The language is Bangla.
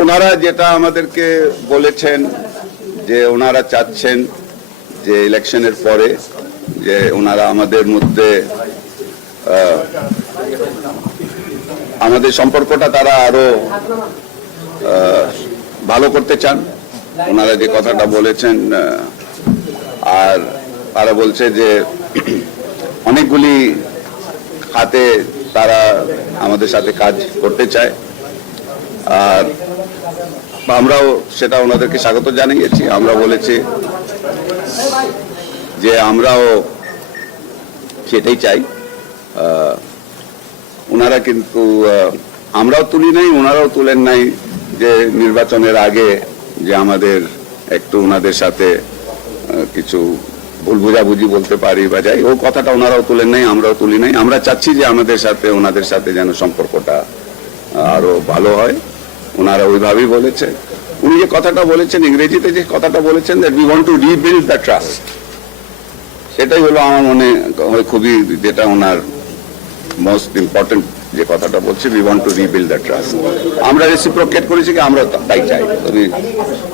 ওনারা যেটা আমাদেরকে বলেছেন যে ওনারা চাচ্ছেন যে ইলেকশনের পরে যে ওনারা আমাদের মধ্যে আমাদের সম্পর্কটা তারা আরও ভালো করতে চান। ওনারা যে কথাটা বলেছেন আর তারা বলছে যে অনেকগুলি খাতে তারা আমাদের সাথে কাজ করতে চায়। আর আমরাও সেটা ওনাদেরকে স্বাগত জানিয়েছি। আমরা বলেছি যে আমরাও সেটাই চাই। ওনারা কিন্তু আমরাও তুলি নাই, ওনারাও তুলেন নাই যে নির্বাচনের আগে যে আমাদের একটু ওনাদের সাথে কিছু ভুল বুঝাবুঝি বলতে পারি বা যাই ও কথাটা ওনারাও তুলেন নাই, আমরাও তুলি নাই। আমরা চাচ্ছি যে আমাদের সাথে, ওনাদের সাথে যেন সম্পর্কটা আরও ভালো হয়। ওনারা ওইভাবেই বলেছেন। উনি যে কথাটা বলেছেন, ইংরেজিতে যে কথাটা বলেছেন that we want to rebuild the trust সেটাই হলো আমার মনে হয় খুবই যেটা ওনার মোস্ট ইম্পর্টেন্ট যে কথাটা বলছে we want to rebuild the trust আমরা রেসিপ্রোকেট করেছি কি, আমরা তাই চাই।